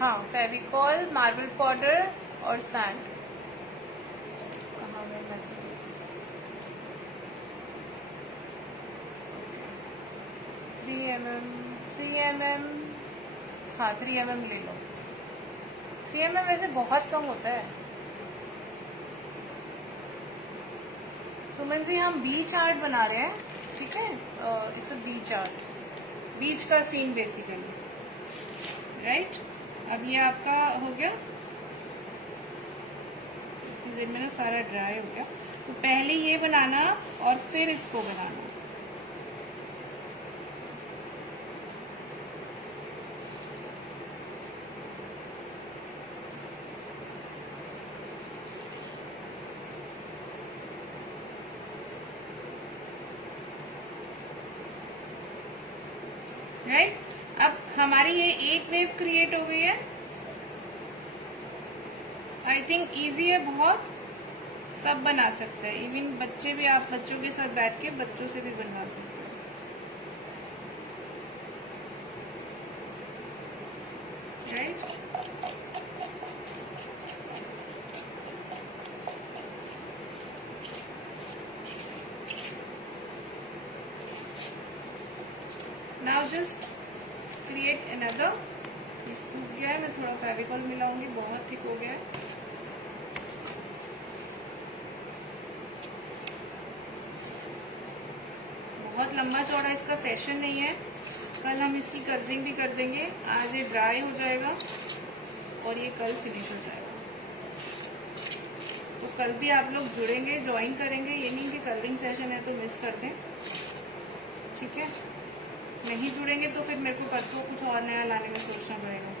हाँ, फेविकॉल, मार्बल पाउडर और सैंड। कहाँ है मैसेजेस? 3 mm, हाँ 3 mm ले लो। 3 mm वैसे बहुत कम होता है। सुमन जी, हम बीच आर्ट बना रहे हैं, ठीक है। इट्स अ बीच आर्ट, बीच का सीन बेसिकली, राइट। अब ये आपका हो गया, दिन में ना सारा ड्राई हो गया। तो पहले ये बनाना और फिर इसको बनाना। राइट, अब हमारी ये एक वेव क्रिएट हो गई है। आई थिंक इजी है बहुत, सब बना सकते हैं। इवन बच्चे भी, आप बच्चों के साथ बैठ के बच्चों से भी बनवा सकते हैं, right. Now just create another. ये सूख गया है, मैं थोड़ा फेविकॉल मिलाऊंगी, बहुत थिक हो गया है। बहुत लंबा चौड़ा इसका सेशन नहीं है, कल हम इसकी कलरिंग भी कर देंगे। आज ये ड्राई हो जाएगा और ये कल फिनिश हो जाएगा। तो कल भी आप लोग जुड़ेंगे, ज्वाइन करेंगे, ये नहीं कि कलरिंग सेशन है तो मिस कर दें, ठीक है। नहीं जुड़ेंगे तो फिर मेरे को परसों कुछ और नया लाने में सोचना पड़ेगा।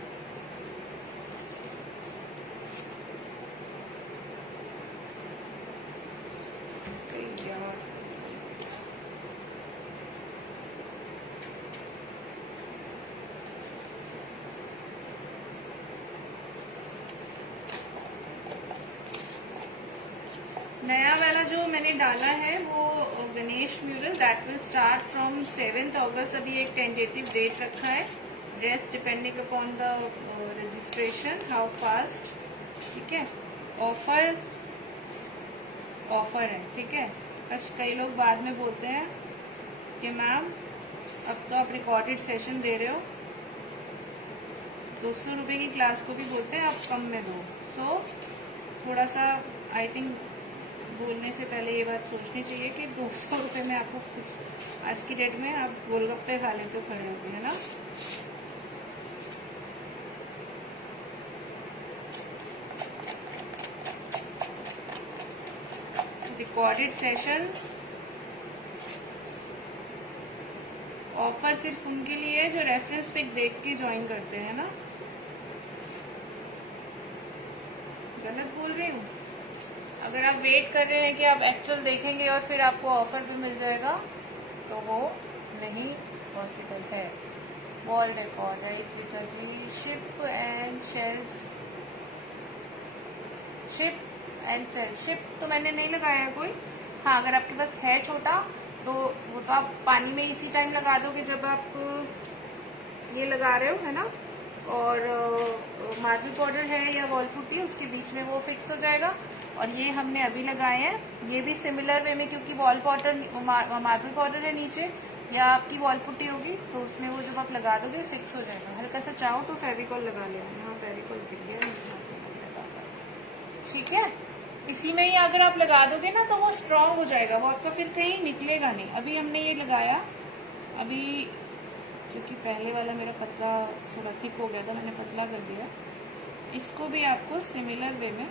नया वाला जो मैंने डाला है वो Ganesh mural, that will start from 7 अगस्त। अभी एक टेंटेटिव डेट रखा है, rest depending upon the registration how fast. ठीक है, ऑफर है। ठीक है, बस कई लोग बाद में बोलते हैं कि मैम अब तो आप रिकॉर्डेड सेशन दे रहे हो, 200 रुपये की क्लास को भी बोलते हैं आप कम में दो। सो थोड़ा सा आई थिंक बोलने से पहले ये बात सोचनी चाहिए कि 200 रुपये में आपको आज की डेट में आप गोलगप्पे खा लेते हो खड़े होके, है ना। रिकॉर्डेड सेशन ऑफर सिर्फ उनके लिए है जो रेफरेंस पिक देख के ज्वाइन करते हैं ना। गलत बोल रही हूँ? अगर आप वेट कर रहे हैं कि आप एक्चुअल देखेंगे और फिर आपको ऑफर भी मिल जाएगा तो वो नहीं पॉसिबल है। Wall decor, right Richa ji. Ship and sales ship तो मैंने नहीं लगाया है कोई। हाँ, अगर आपके पास है छोटा तो वो तो आप पानी में इसी टाइम लगा दोगे जब आप ये लगा रहे हो, है ना। और मार्बल पाउडर है या वॉल पुट्टी, उसके बीच में वो फिक्स हो जाएगा। और ये हमने अभी लगाए हैं, ये भी सिमिलर वे में, क्योंकि वॉल पाउडर मार्बल पाउडर है नीचे या आपकी वॉल पुट्टी होगी तो उसमें वो जब आप लगा दोगे फिक्स हो जाएगा। हल्का सा चाहो तो फेविकॉल लगा लेना। यहाँ फेविकॉल गिर गया। ठीक है, इसी में ही अगर आप लगा दोगे ना तो वो स्ट्रांग हो जाएगा, वो आपका फिर कहीं निकलेगा नहीं। अभी हमने ये लगाया, अभी क्योंकि पहले वाला मेरा पतला थोड़ा थिक हो गया था, मैंने पतला कर दिया। इसको भी आपको सिमिलर वे में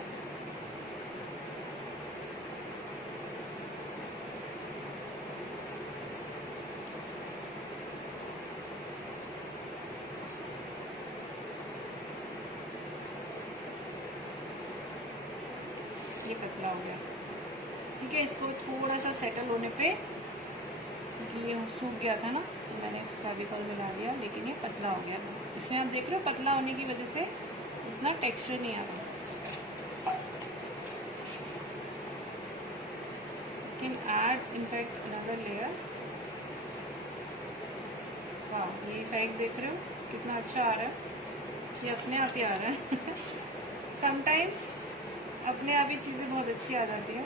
ये पतला हो गया। ठीक है, इसको थोड़ा सा सेटल होने पे, क्योंकि ये सूख गया था ना तो मैंने फेविकॉल मिला दिया, लेकिन ये पतला हो गया। इसमें आप देख रहे हो पतला होने की वजह से उतना टेक्सचर नहीं आ रहा। Can add in fact another layer. वाह, ये इफेक्ट देख रहे हो कितना अच्छा आ रहा है, ये अपने आप ही आ रहा है। समटाइम्स अपने आप ही चीज़ें बहुत अच्छी आ जाती है।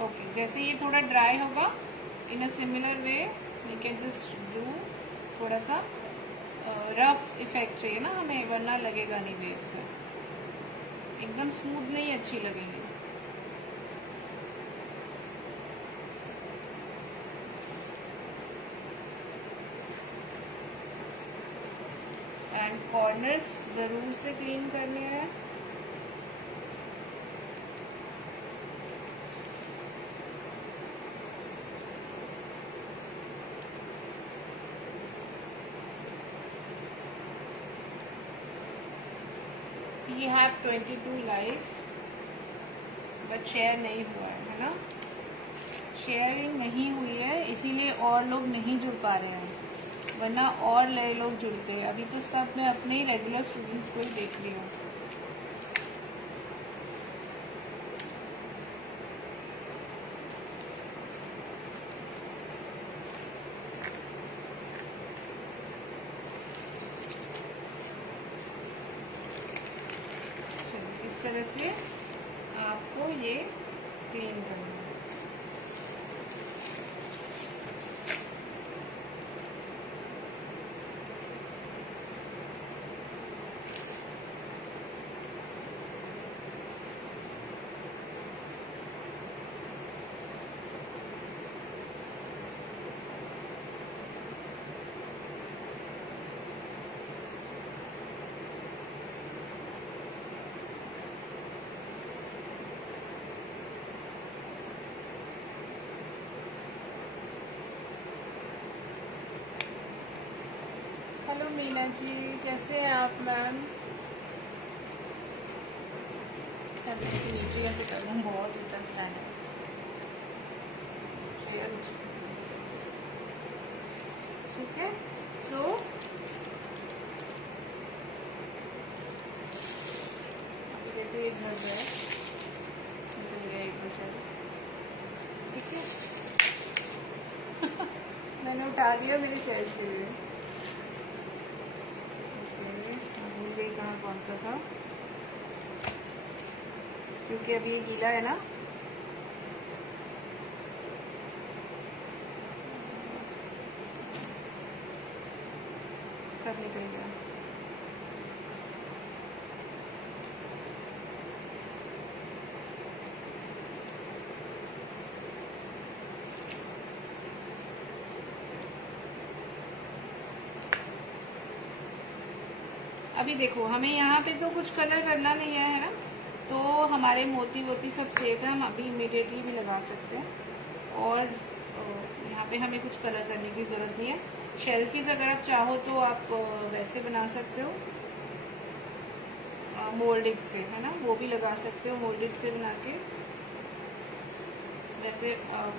ओके, जैसे ये थोड़ा ड्राई होगा, in a similar way we can just do थोड़ा सा रफ इफेक्ट चाहिए ना हमें, वरना लगेगा नहीं वेव से, एकदम स्मूथ नहीं अच्छी लगेगी। एंड कॉर्नर्स ज़रूर से क्लीन करने हैं। We have 22 lives, but share नहीं हुआ है ना। शेयरिंग नहीं हुई है इसीलिए और लोग नहीं जुड़ पा रहे हैं, वरना और नए लोग जुड़ते हैं। अभी तो सब मैं अपने ही रेगुलर स्टूडेंट्स को ही देख रही हूँ। चलिए, इस तरह से आपको ये क्लीन करना है। हेलो मीना जी, कैसे हैं आप मैम? नीचे कैसे करूँ, बहुत ऊंचा स्टैंड है। ठीक है। सो अभी देखो ये झड़ गया है, निकल गया एक दो शेल्स, ठीक है। मैंने उठा दिया मेरे शेल्स के लिए। भूल गई कहाँ कौन सा था, क्योंकि अभी ये गीला है ना। सब निकल गया। अभी देखो हमें यहाँ पे तो कुछ कलर करना नहीं है ना, तो हमारे मोती वोती सब सेफ है, हम अभी इमीडिएटली भी लगा सकते हैं। और यहाँ पे हमें कुछ कलर करने की ज़रूरत नहीं है। शेलफिश अगर आप चाहो तो आप वैसे बना सकते हो, मोल्डिंग से, है ना, वो भी लगा सकते हो मोल्डिंग से बना के। वैसे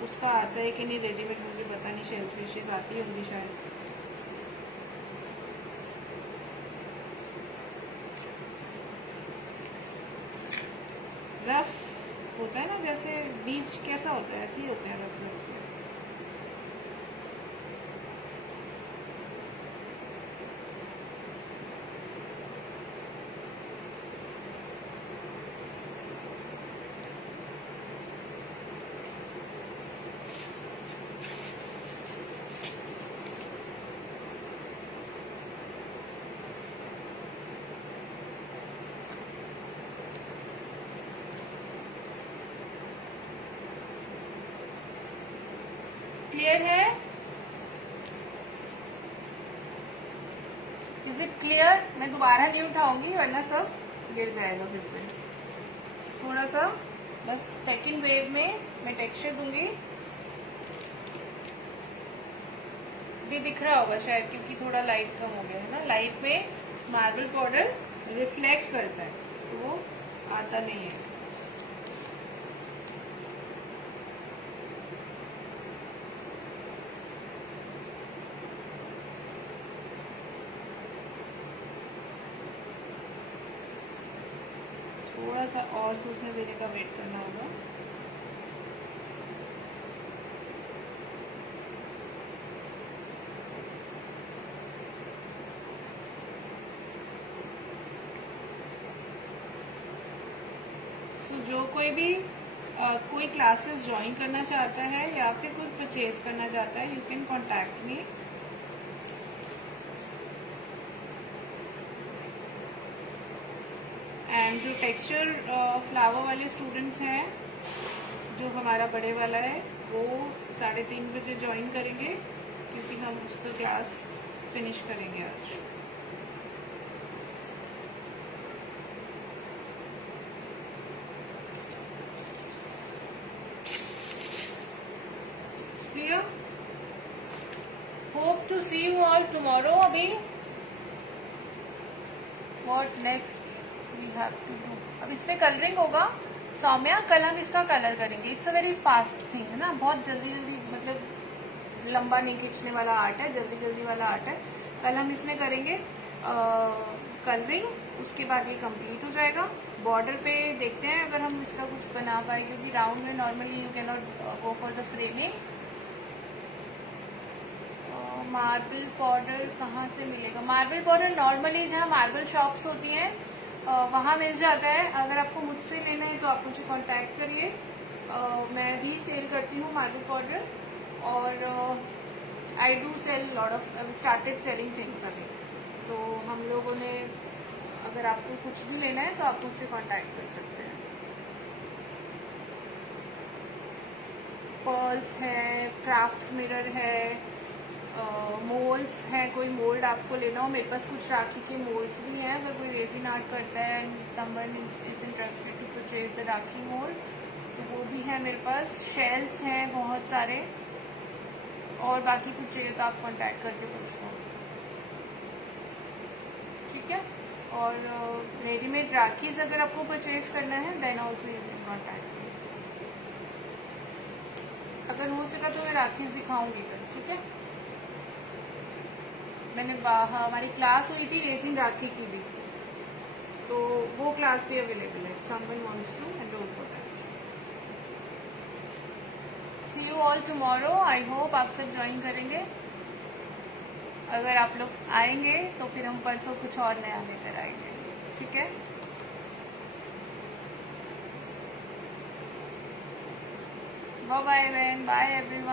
उसका आता है कि नहीं रेडीमेड मुझे पता नहीं, शेलफिशेस आती होंगी शायद। रफ होता है ना, जैसे बीच कैसा होता है ऐसे ही होते हैं रफ रफ से। क्लियर है? Is it clear? मैं दोबारा नहीं उठाऊंगी वरना सब गिर जाएगा फिर से। थोड़ा सा बस सेकंड वेव में मैं टेक्सचर दूंगी। भी दिख रहा होगा शायद, क्योंकि थोड़ा लाइट कम हो गया है ना। लाइट में मार्बल पाउडर रिफ्लेक्ट करता है तो वो आता नहीं है। थोड़ा सा और सूखने देने का वेट करना होगा। जो कोई भी कोई क्लासेस ज्वाइन करना चाहता है या फिर कुछ परचेज करना चाहता है, you can contact me. And जो टेक्सचर फ्लावर वाले स्टूडेंट्स हैं, जो हमारा बड़े वाला है, वो 3:30 बजे ज्वाइन करेंगे, क्योंकि हम उसका क्लास फिनिश करेंगे आज। Clear? Hope to see you all tomorrow. अभी what next we have to do, अब इसमें कलरिंग होगा। सौम्या, कल हम इसका कलर करेंगे। It's a very fast thing, है ना, बहुत जल्दी जल्दी, मतलब लंबा नहीं खींचने वाला आर्ट है, जल्दी जल्दी वाला आर्ट है। कल हम इसमें करेंगे कलरिंग, उसके बाद ये कंप्लीट हो जाएगा। बॉर्डर पे देखते हैं अगर हम इसका कुछ बना पाए, क्योंकि राउंड में normally you can not go for the framing. Marble powder कहाँ से मिलेगा? मार्बल पाउडर नॉर्मली जहाँ मार्बल शॉप्स होती हैं वहाँ मिल जाता है। अगर आपको मुझसे लेना है तो आप मुझे कांटेक्ट करिए। मैं भी सेल करती हूँ मार्बल पाउडर, और I do sell lot of, started selling things अभी। तो हम लोगों ने, अगर आपको कुछ भी लेना है तो आप मुझसे कांटेक्ट कर सकते हैं। पर्ल्स है, क्राफ्ट मिरर है, मोल्ड्स हैं। कोई मोल्ड आपको लेना हो, मेरे पास कुछ राखी के मोल्ड्स भी हैं। अगर कोई रेजिन आर्ट करता है and someone is interested to purchase the rakhi mould, तो वो भी है मेरे पास। शेल्स हैं बहुत सारे, और बाकी कुछ चाहिए तो आप कांटेक्ट करके पूछ लो, ठीक है। और रेडीमेड राखीज अगर आपको परचेज करना है then also you can contact me. अगर हो सका तो मैं राखीज दिखाऊंगी कल, ठीक है। हमारी क्लास हुई थी रेजिंग राखी की भी, तो वो क्लास भी अवेलेबल है, someone wants to enrol for that. See you all tomorrow, I hope आप सब ज्वाइन करेंगे। अगर आप लोग आएंगे तो फिर हम परसों कुछ और नया लेकर आएंगे, ठीक है। Bye bye everyone.